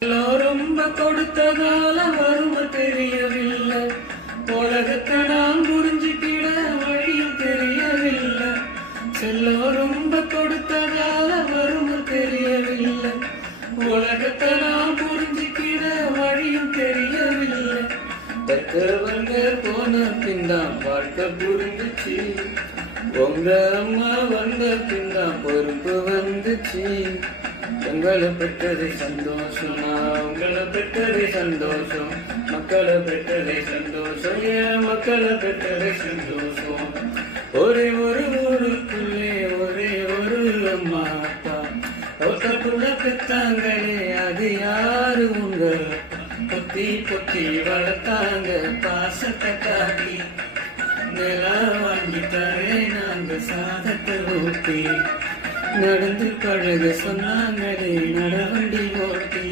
ரொம்ப கொடுத்ததால வறுமை தெரியவில்லை. உலகத்தை நான் புரிஞ்சுக்கிட வழியும் தெரியவில்லை. செல்லம் ரொம்ப கொடுத்ததால வறுமை தெரியவில்லை. உலகத்தை நான் புரிஞ்சுக்கிட வழியும் தெரியவில்லை. பெற்றவங்க போன பின்தான் வாழ்க்கை புரிஞ்சுச்சு. உங்க அம்மா வந்த பின்தான் பொறுப்பு வந்துச்சு. உங்களை பெற்றதை சந்தோஷமா, உங்களை பெற்றதை சந்தோஷம், மக்களை பெற்றதை சந்தோஷம், ஏன் மக்களை பெற்றதை சந்தோஷம். ஒரே ஒரு ஊருக்குள்ளே ஒரே ஒரு அம்மா அப்பா, ஒருத்தருக்குள்ள பெற்றாங்களே அது யாரு உங்க பொத்தி பொத்தி வளர்த்தாங்க பாசத்தை காட்டி. நிலம் வாங்கிட்டாரே நாங்க சாதத்தை ஊட்டி. நடந்து பழக சொன்னாங்களே நடவண்டி ஓட்டி.